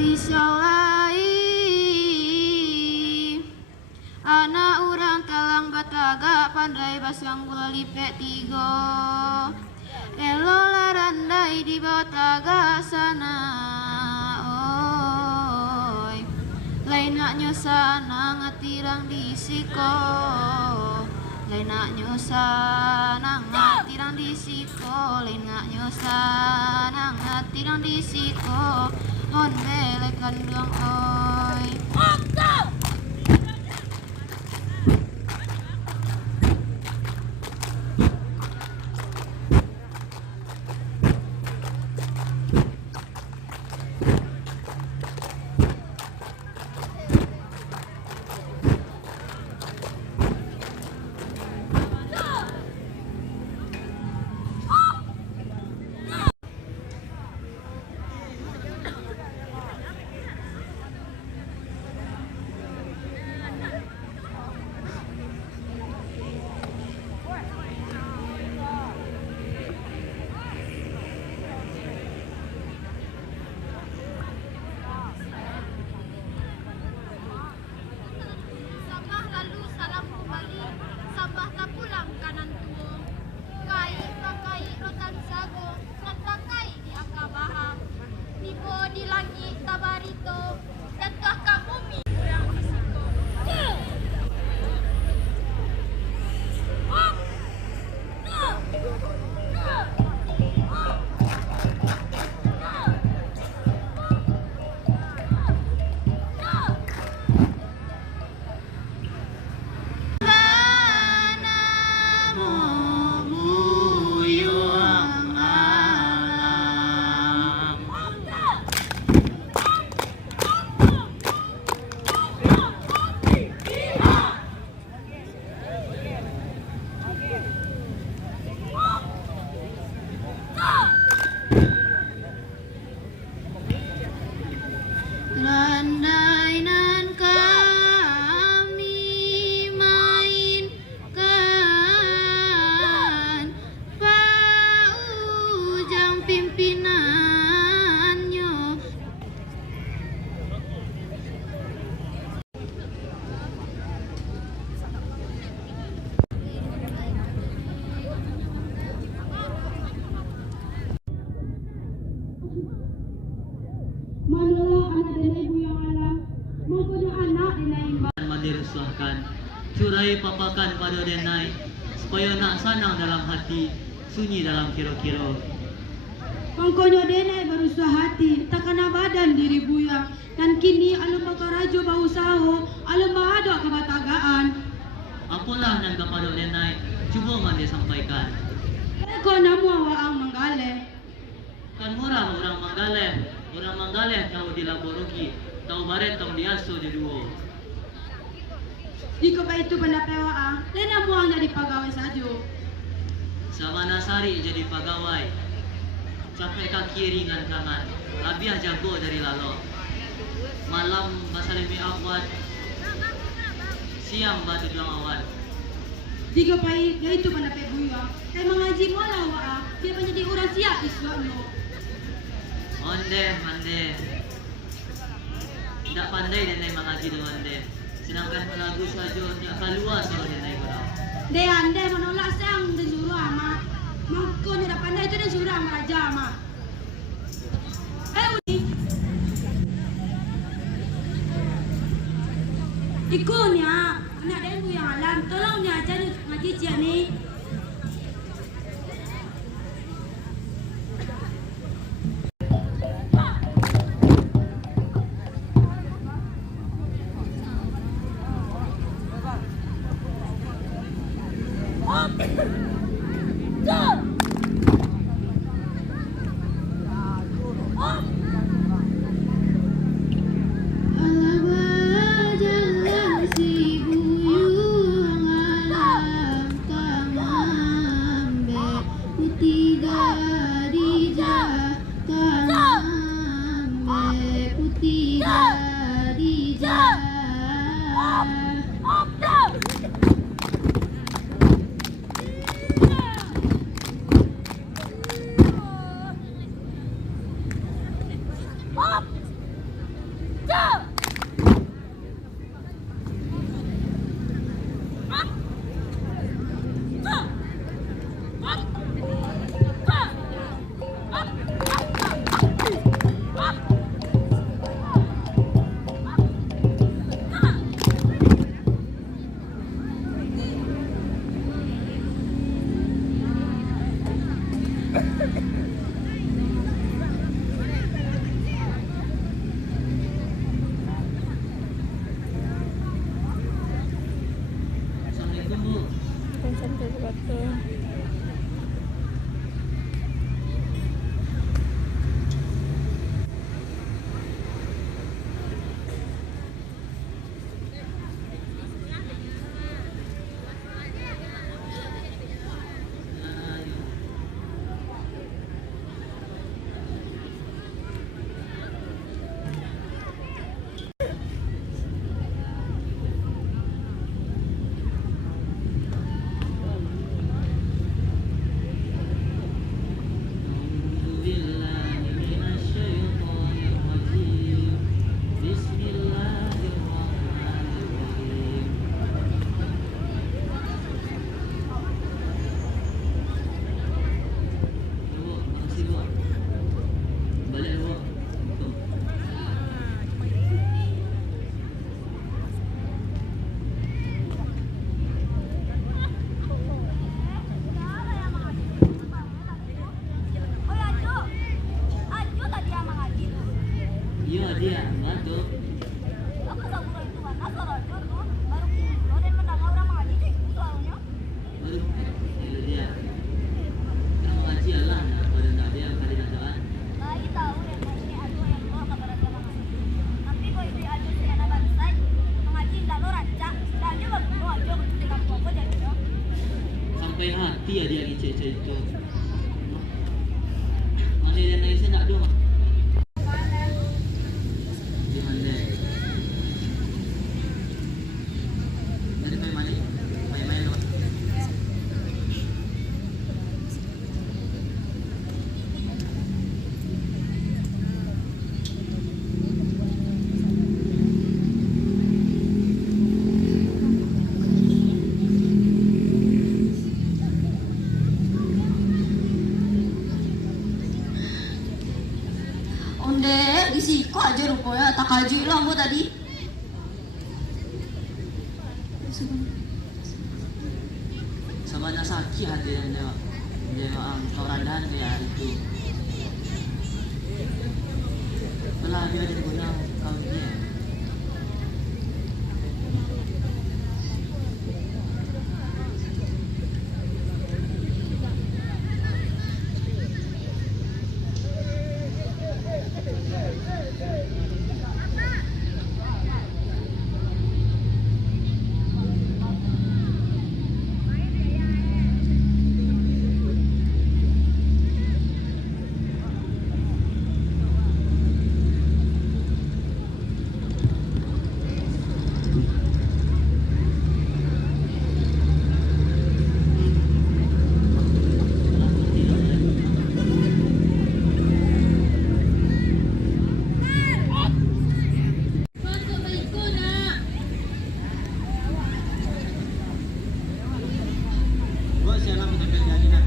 Pisau lai anak orang talang bataga pandai basang gula lipek tiga. Elo larandai di bawah taga sana. Oi, lainaknya sana ngatirang di siko. Lainaknya sana ngatirang di siko. Lainaknya sana ngatirang di siko. On belekan dong oi. Landainan kami mainkan paujang pimpinannya. Manalah anak dan ibu yang alam, mengkono anak denai Mandirusuhkan, curai papakan pada denai, supaya nak sanang dalam hati, sunyi dalam kiro-kiro. mengkono denai berusaha hati, takana badan diri buya, dan kini alum bakarajo bausaho, alum bahado kebatagaan. Apalah nan kepada denai, cuba mandi sampaikan. Eko namu awaang menggale. Kan murah orang manggaleh tahu dilaborogi, tahu baret tahu diaso di duo. Jika pa itu pendapewaang, lena muang jadi pegawai saja. Sama Nasari jadi pegawai, sampai kaki ringan tangan, labiah jago dari lalo. Malam basalimi awat, siang batu duang awan. Jika pa itu pendape buya, kay mengaji mola waang, dia menjadi orang siap iswano. Mande. Tidak pandai denai mengaji dengan mande. Sedangkan lagu saja dia keluar soal denai kurang. Ande menolak sang dan suruh ama. Mangko nya pandai itu dan suruh ama raja ama. Uni. Ikunya, anak dan ibu yang alam, tolong ni ajar ngaji cia ni. dia bantu. Baru itu dia. Kita mengaji Allah nah pada tak dia kali nadaan. Sampai hati ya dia ngicet itu. Mana dia nangis tak dong? Di mana? Dari mana? Main-main loh. Onde di siko aja rupanya tak kaji lo ambo tadi. Sabana sakit hati dia ang kawarandahan dia itu. Belah dia diguna kau dia. Gua siapa menempel jadi nak?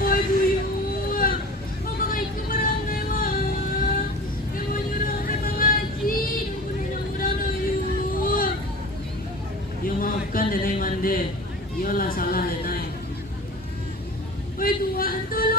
Oi buyut, mau pakai kemarang mewah, yang mau nyuruh memang ngaji, kemudian orang doyut. Yo maafkan Denai Mande. Yolah salah Denai. Oi tua, antul